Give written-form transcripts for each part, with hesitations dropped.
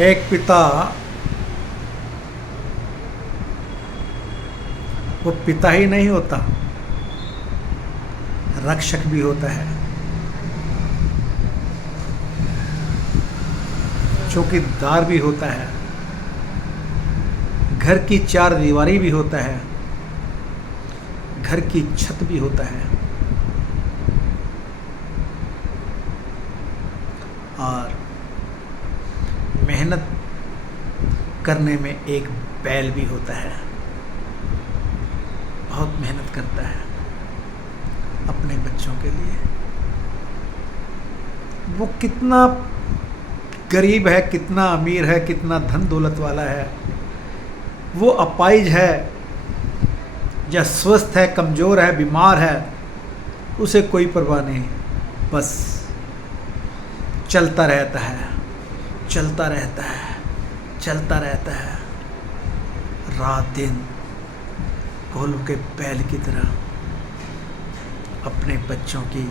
एक पिता वो पिता ही नहीं होता, रक्षक भी होता है, चौकीदार भी होता है, घर की चार दीवारी भी होता है, घर की छत भी होता है, और मेहनत करने में एक बैल भी होता है। बहुत मेहनत करता है अपने बच्चों के लिए। वो कितना गरीब है, कितना अमीर है, कितना धन दौलत वाला है, वो अपाहिज है या स्वस्थ है, कमज़ोर है, बीमार है, उसे कोई परवाह नहीं। बस चलता रहता है, चलता रहता है, चलता रहता है, रात दिन कोल्हू के बैल की तरह अपने बच्चों की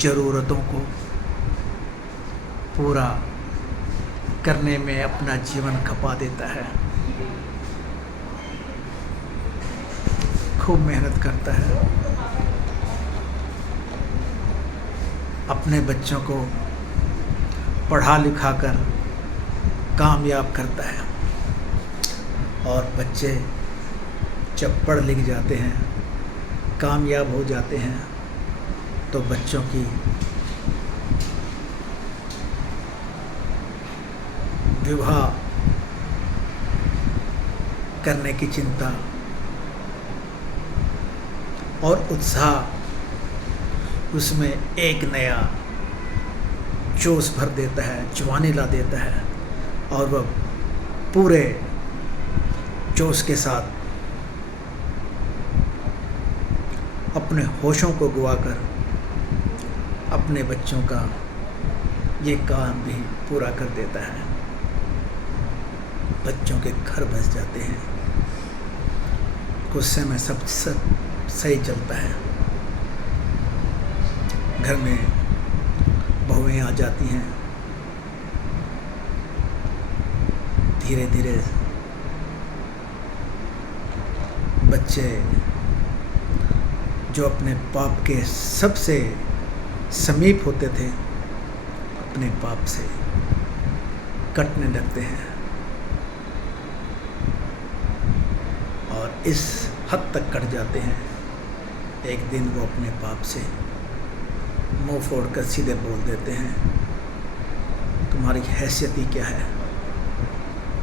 ज़रूरतों को पूरा करने में अपना जीवन खपा देता है। खूब मेहनत करता है, अपने बच्चों को पढ़ा लिखा कर कामयाब करता है, और बच्चे जब पढ़ लिख जाते हैं, कामयाब हो जाते हैं, तो बच्चों की विवाह करने की चिंता और उत्साह उसमें एक नया जोश भर देता है, जवानी ला देता है, और वह पूरे जोश के साथ अपने होशों को गवाकर अपने बच्चों का ये काम भी पूरा कर देता है। बच्चों के घर बस जाते हैं, गुस्से में सब सही चलता है, घर में बहुएं आ जाती हैं, धीरे धीरे बच्चे जो अपने बाप के सबसे समीप होते थे, अपने बाप से कटने लगते हैं, और इस हद तक कट जाते हैं, एक दिन वो अपने बाप से मुंह फोड़कर सीधे बोल देते हैं, तुम्हारी हैसियत ही क्या है,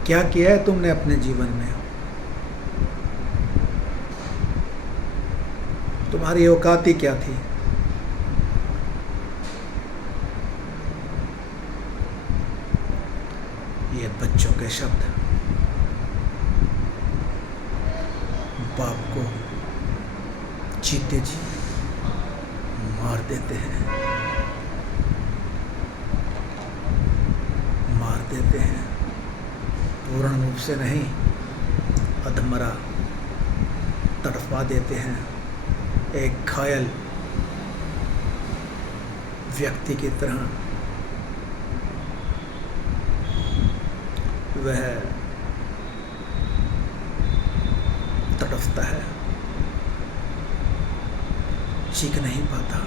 क्या किया है तुमने अपने जीवन में, तुम्हारी औकात ही क्या थी। ये बच्चों के शब्द बाप को जीते जी मार देते हैं, मार देते हैं, पूर्ण रूप से नहीं, अधमरा तड़पा देते हैं, एक घायल व्यक्ति की तरह वह तड़पता है, चीख नहीं पाता,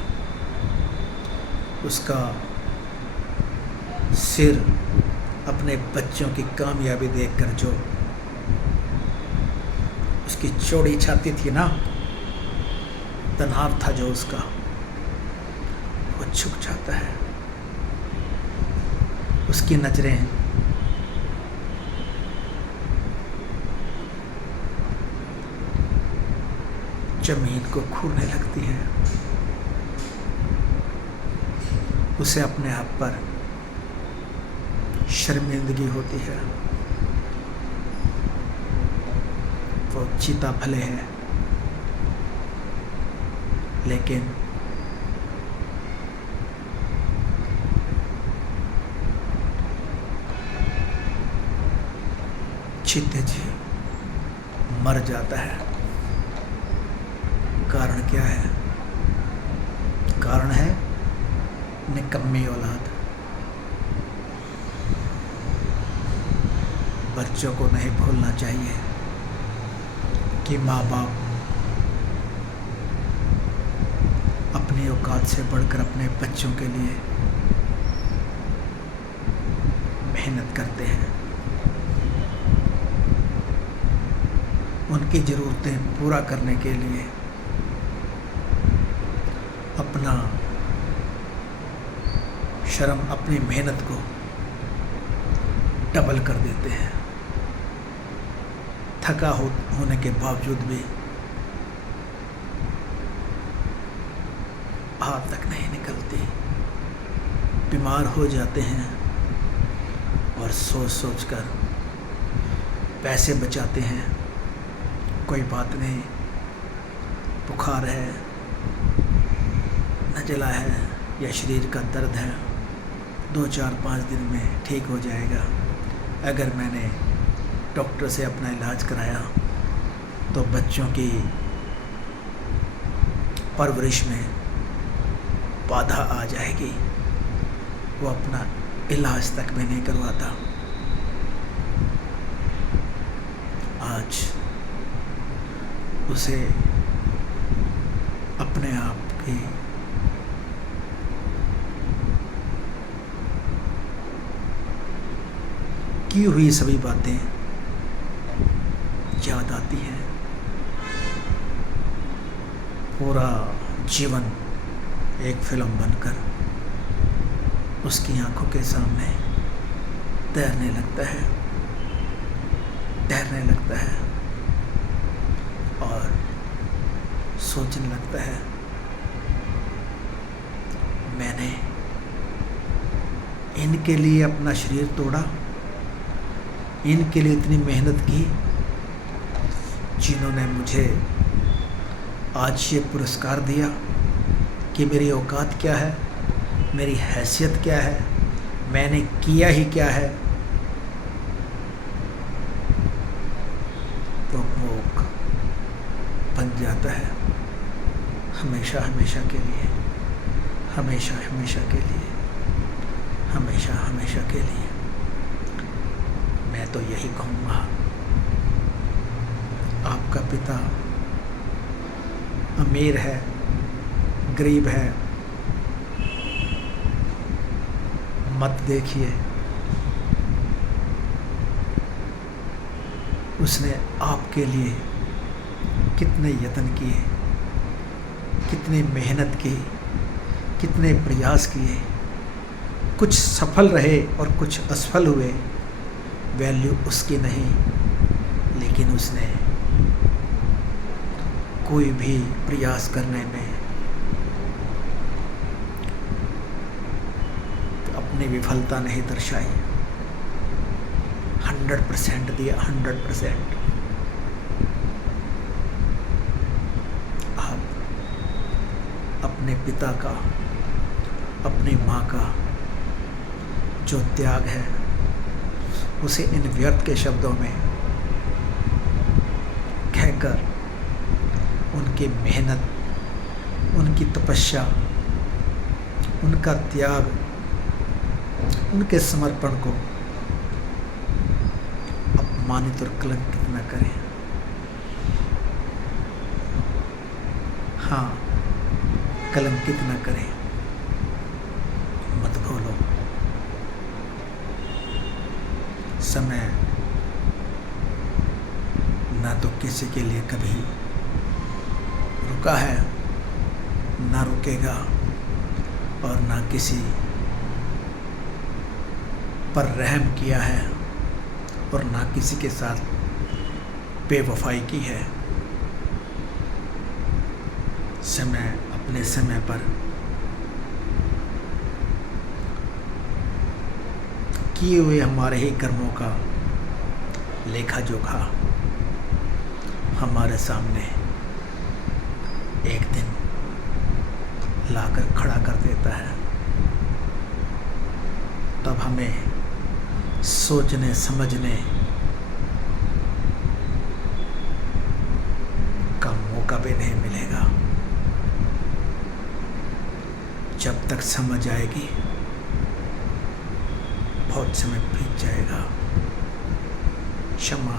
उसका सिर अपने बच्चों की कामयाबी देखकर जो उसकी चौड़ी छाती थी ना, तनाव था जो उसका, वो झुक जाता है, उसकी नजरें जमीन को खूरने लगती हैं, उसे अपने आप पर शर्मिंदगी होती है। वो चीता भले है, लेकिन चीते जी मर जाता है। कारण क्या है? कारण है निकम्मी औलाद। बच्चों को नहीं भूलना चाहिए कि माँ बाप अपनी औकात से बढ़कर अपने बच्चों के लिए मेहनत करते हैं, उनकी ज़रूरतें पूरा करने के लिए अपना श्रम, अपनी मेहनत को डबल कर देते हैं। थका होने के बावजूद भी आह तक नहीं निकलती, बीमार हो जाते हैं और सोच सोच कर पैसे बचाते हैं। कोई बात नहीं, बुखार है, नज़ला है या शरीर का दर्द है, 2-4-5 दिन में ठीक हो जाएगा। अगर मैंने डॉक्टर से अपना इलाज कराया तो बच्चों की परवरिश में बाधा आ जाएगी, वो अपना इलाज तक भी नहीं करवाता। आज उसे अपने आप की हुई सभी बातें याद आती हैं। पूरा जीवन एक फिल्म बनकर उसकी आंखों के सामने तैरने लगता है और सोचने लगता है, मैंने इनके लिए अपना शरीर तोड़ा, इनके लिए इतनी मेहनत की, जिन्होंने मुझे आज ये पुरस्कार दिया कि मेरी औकात क्या है, मेरी हैसियत क्या है, मैंने किया ही क्या है। तो भोग बन जाता है हमेशा हमेशा के लिए, हमेशा हमेशा के लिए, हमेशा हमेशा के लिए। मैं तो यही कहूँगा, आपका पिता अमीर है, गरीब है, मत देखिए। उसने आपके लिए कितने यत्न किए, कितनी मेहनत की, कितने प्रयास किए, कुछ सफल रहे और कुछ असफल हुए, वैल्यू उसकी नहीं, लेकिन उसने कोई भी प्रयास करने में अपनी विफलता नहीं दर्शाई। 100% दिया, 100%। आप अपने पिता का, अपनी माँ का जो त्याग है, उसे इन व्यर्थ के शब्दों में कहकर उनकी मेहनत, उनकी तपस्या, उनका त्याग, उनके समर्पण को अपमानित और कलंकित न करें। हाँ, कलंकित न करें, मत भूलो। समय ना तो किसी के लिए कभी रुका है, ना रुकेगा, और ना किसी पर रहम किया है, और ना किसी के साथ बेवफाई की है। समय अपने समय पर किए हुए हमारे ही कर्मों का लेखा जोखा हमारे सामने एक दिन लाकर खड़ा कर देता है। तब हमें सोचने समझने का मौका भी नहीं मिलेगा। जब तक समझ आएगी, बहुत समय बीत जाएगा। क्षमा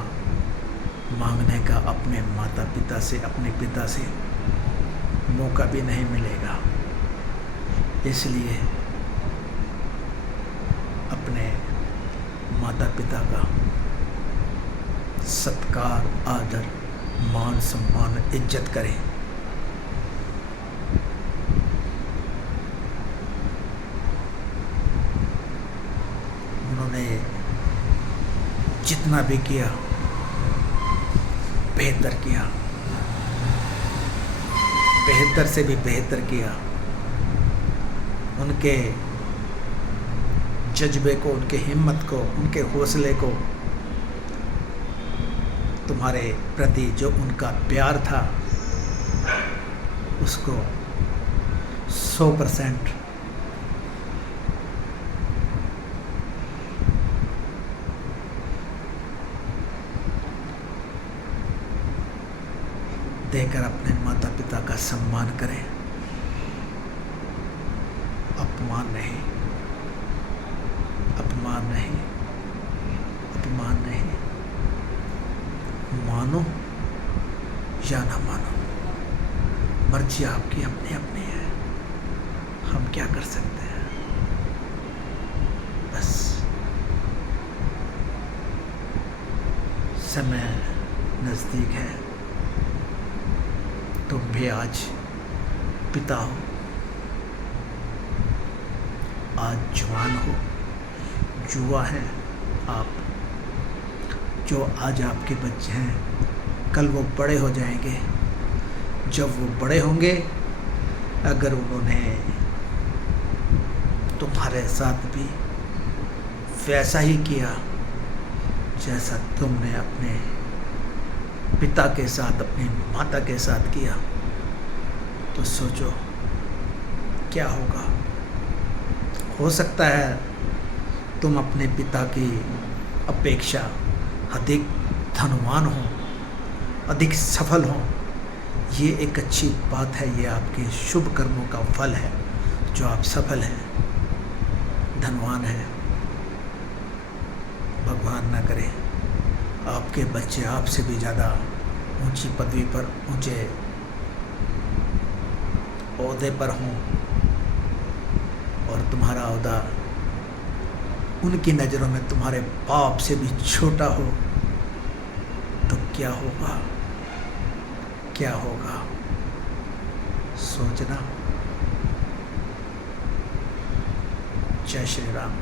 मांगने का अपने माता पिता से, अपने पिता से मौका भी नहीं मिलेगा। इसलिए अपने माता पिता का सत्कार, आदर, मान सम्मान, इज्जत करें। उन्होंने जितना भी किया बेहतर किया, बेहतर से भी बेहतर किया। उनके जज्बे को, उनके हिम्मत को, उनके हौसले को, तुम्हारे प्रति जो उनका प्यार था उसको 100% देकर अपने माता पिता का सम्मान करें। अपमान नहीं, अपमान नहीं, अपमान नहीं। मानो या ना मानो, मर्जी आपकी अपनी अपनी है। हम क्या कर सकते हैं। बस समय नज़दीक है। तुम भी आज पिता हो, आज जवान हो, युवा हैं आप। जो आज आपके बच्चे हैं कल वो बड़े हो जाएंगे। जब वो बड़े होंगे, अगर उन्होंने तुम्हारे साथ भी वैसा ही किया जैसा तुमने अपने पिता के साथ, अपनी माता के साथ किया, तो सोचो क्या होगा। हो सकता है तुम अपने पिता की अपेक्षा अधिक धनवान हो, अधिक सफल हो। ये एक अच्छी बात है, ये आपके शुभ कर्मों का फल है जो आप सफल हैं, धनवान हैं। भगवान ना करे आपके बच्चे आपसे भी ज़्यादा ऊंची पदवी पर, ऊंचे ओहदे पर हों और तुम्हारा ओहदा उनकी नज़रों में तुम्हारे बाप से भी छोटा हो, तो क्या होगा, क्या होगा सोचना। जय श्री राम।